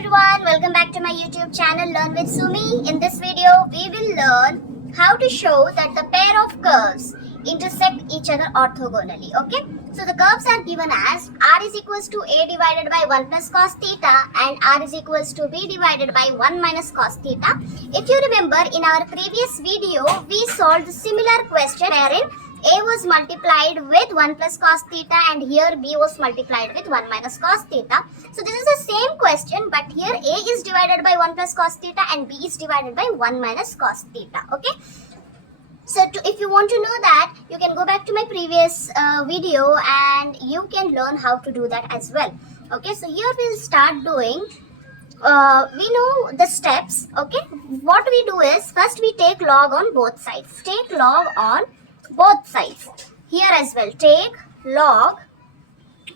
everyone, welcome back to my YouTube channel Learn with Sumi. In this video, we will learn how to show that the pair of curves intersect each other orthogonally. Okay, so the curves are given as r is equals to a divided by 1 plus cos theta and r is equals to b divided by 1 minus cos theta. If you remember, in our previous video, we solved a similar question wherein a was multiplied with 1 plus cos theta and here b was multiplied with 1 minus cos theta. So this is the same question, but here a is divided by 1 plus cos theta and b is divided by 1 minus cos theta. Okay. So if you want to know that, you can go back to my previous video and you can learn how to do that as well. Okay, so here we'll start doing, we know the steps. Okay, what we do is first we take log on both sides. Take log on both sides. Here as well, take log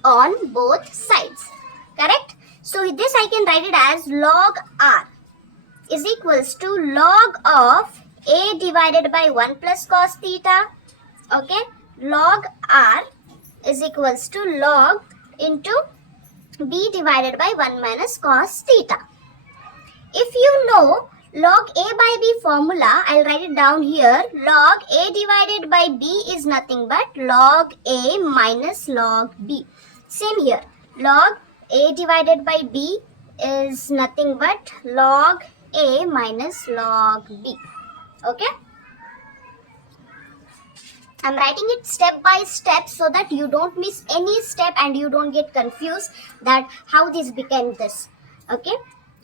on both sides. Correct? So this I can write it as log r is equals to log of a divided by 1 plus cos theta. Okay, log r is equals to log into b divided by 1 minus cos theta. If you know log a by b formula, I'll write it down here. Log a divided by b is nothing but log a minus log b. Same here, log a divided by b is nothing but log a minus log b. Okay, I'm writing it step by step so that you don't miss any step and you don't get confused that how this became this. Okay,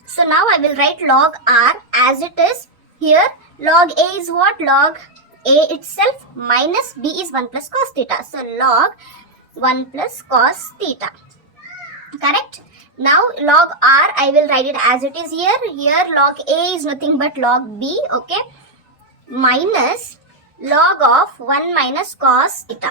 so now I will write log r as it is. Here log a is what? Log a itself minus b is 1 plus cos theta. So log 1 plus cos theta. Correct? Now log r I will write it as it is here. Here log a is nothing but log b. Okay, minus log of 1 minus cos theta.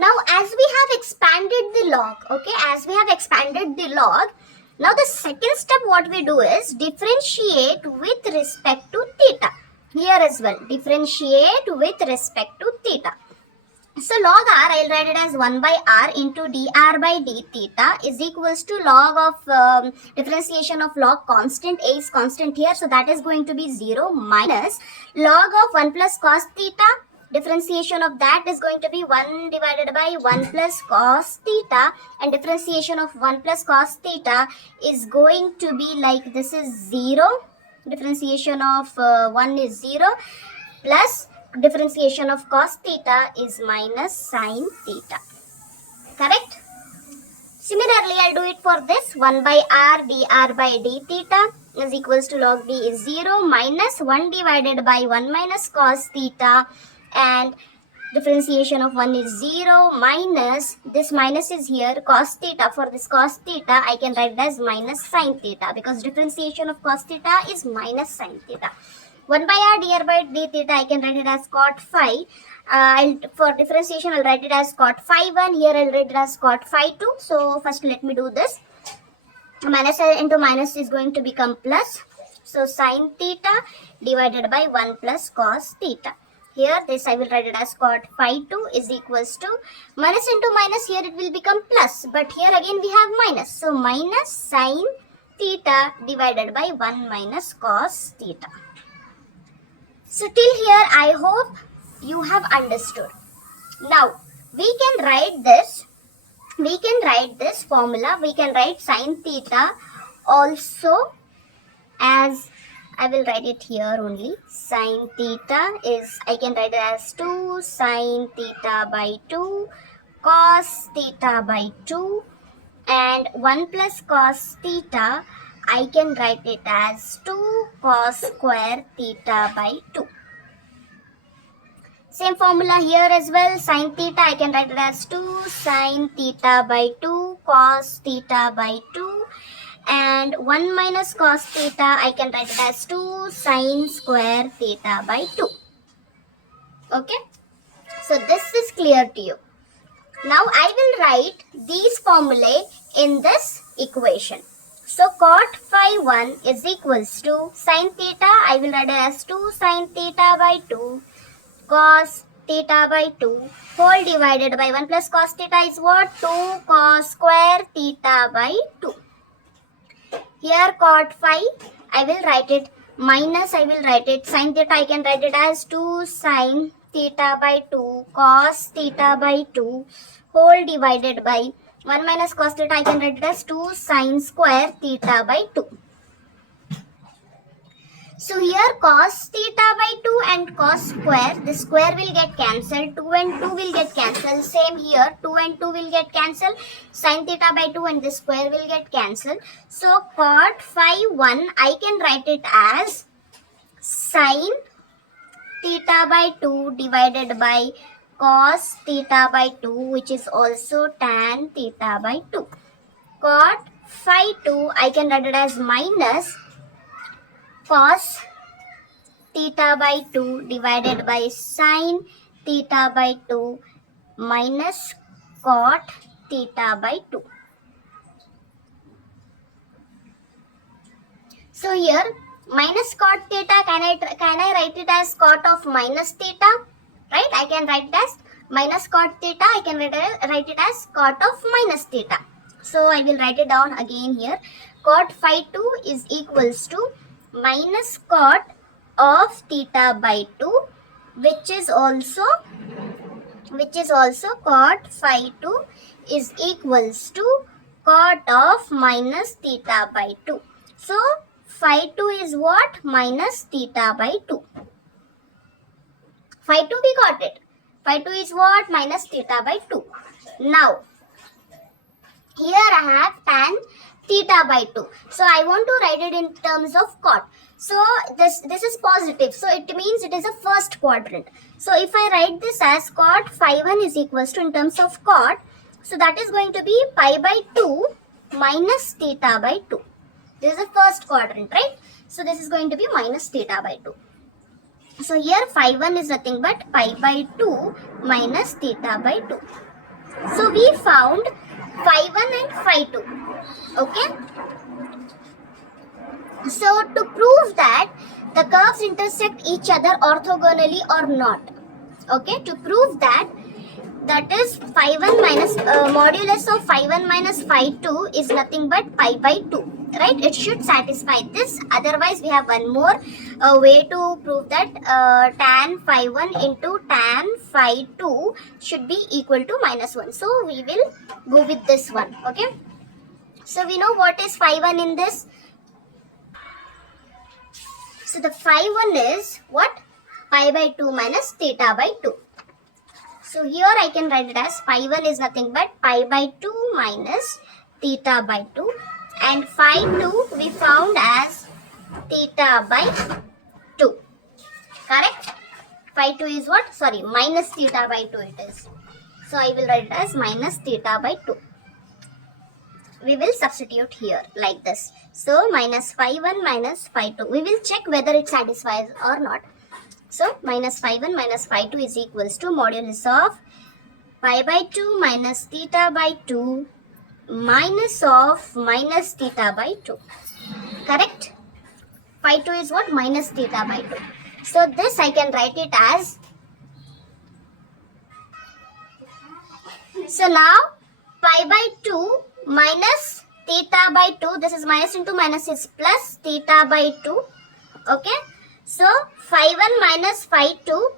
Now as we have expanded the log, okay, as we have expanded the log, now the second step what we do is differentiate with respect to theta. Here as well, differentiate with respect to theta. So log r, I'll write it as 1 by r into dr by d theta is equals to log of differentiation of log constant. A is constant here, so that is going to be 0 minus log of 1 plus cos theta. Differentiation of that is going to be 1 divided by 1 plus cos theta, and differentiation of 1 plus cos theta is going to be like this is 0. Differentiation of 1 is 0 plus differentiation of cos theta is minus sin theta. Correct? Similarly, I'll do it for this. 1 by r dr by d theta is equals to log d is 0 minus 1 divided by 1 minus cos theta, and differentiation of 1 is 0 minus, this minus is here, cos theta. For this cos theta, I can write it as minus sin theta because differentiation of cos theta is minus sin theta. 1 by r dr by d theta, I can write it as cot phi. For differentiation, I'll write it as cot phi 1. Here, I'll write it as cot phi 2. So, first let me do this. Minus into minus is going to become plus. So, sin theta divided by 1 plus cos theta. Here, this I will write it as cot phi 2 is equals to minus into minus. Here, it will become plus. But here again, we have minus. So, minus sin theta divided by 1 minus cos theta. So till here, I hope you have understood. Now, we can write this formula. We can write sin theta also as, I will write it here only. Sin theta is, I can write it as 2 sin theta by 2 cos theta by 2, and 1 plus cos theta, I can write it as 2 cos square theta by 2. Same formula here as well. Sin theta, I can write it as 2 sin theta by 2 cos theta by 2. And 1 minus cos theta, I can write it as 2 sin square theta by 2. Okay. So this is clear to you. Now I will write these formulae in this equation. So cot phi 1 is equals to sin theta, I will write it as 2 sin theta by 2 cos theta by 2 whole divided by 1 plus cos theta is what? 2 cos square theta by 2. Here cot phi, I will write it minus, I will write it sin theta, I can write it as 2 sin theta by 2 cos theta by 2 whole divided by 1 minus cos theta, I can write it as 2 sin square theta by 2. So here cos theta by 2 and cos square, the square will get cancelled, 2 and 2 will get cancelled, same here 2 and 2 will get cancelled, sin theta by 2 and the square will get cancelled. So cot phi 1, I can write it as sin theta by 2 divided by cos theta by 2, which is also tan theta by 2. Cot phi 2, I can write it as minus cos theta by 2 divided by sin theta by 2 minus cot theta by 2. So here minus cot theta, can I write it as cot of minus theta? Right? I can write it as minus cot theta. I can write it as cot of minus theta. So I will write it down again here. Cot phi 2 is equals to minus cot of theta by 2, which is also cot phi 2 is equals to cot of minus theta by 2. So phi 2 is what? Minus theta by 2. Phi 2 we got it. Phi 2 is what? Minus theta by 2. Now here I have tan theta by 2. So I want to write it in terms of cot. So this is positive. So it means it is a first quadrant. So if I write this as cot phi 1 is equals to in terms of cot, so that is going to be pi by 2 minus theta by 2. This is the first quadrant, right? So this is going to be minus theta by 2. So here phi 1 is nothing but pi by 2 minus theta by 2. So we found phi 1 and phi 2. Okay. So to prove that the curves intersect each other orthogonally or not. Okay. To prove that is phi 1 minus modulus of phi 1 minus phi 2 is nothing but pi by 2. Right, it should satisfy this. Otherwise, we have one more way to prove that tan phi 1 into tan phi 2 should be equal to minus 1. So we will go with this one. Okay. So we know what is phi 1 in this. So the phi 1 is what? Pi by 2 minus theta by 2. So here I can write it as phi 1 is nothing but pi by 2 minus theta by 2. And phi 2 we found as theta by 2. Correct? Phi 2 is what? Sorry, minus theta by 2 it is. So I will write it as minus theta by 2. We will substitute here like this. So minus phi 1 minus phi 2. We will check whether it satisfies or not. So minus phi 1 minus phi 2 is equals to modulus of pi by 2 minus theta by 2 minus of minus theta by 2. Correct? Phi 2 is what? Minus theta by 2. So this I can write it as. So now pi by 2 minus theta by 2. This is minus into minus is plus theta by 2. Okay. So phi 1 minus phi 2.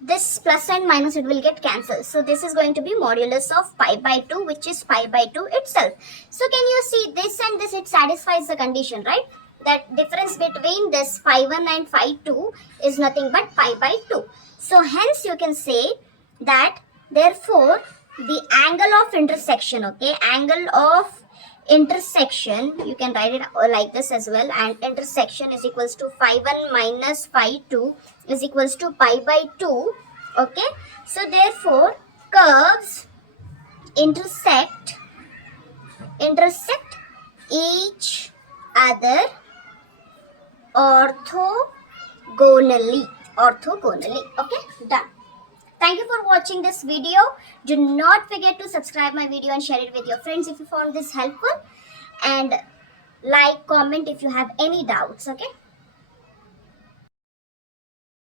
This plus and minus it will get cancelled. So this is going to be modulus of pi by 2, which is pi by 2 itself. So can you see this and this, it satisfies the condition, right? That difference between this phi 1 and phi 2 is nothing but pi by 2. So hence you can say that therefore the angle of intersection, okay, angle of intersection, you can write it like this as well, and intersection is equals to phi 1 minus phi 2 is equals to pi by 2. Okay, so therefore curves intersect each other orthogonally. Okay, done. Thank you for watching this video. Do not forget to subscribe my video and share it with your friends if you found this helpful, and like, comment if you have any doubts. Okay.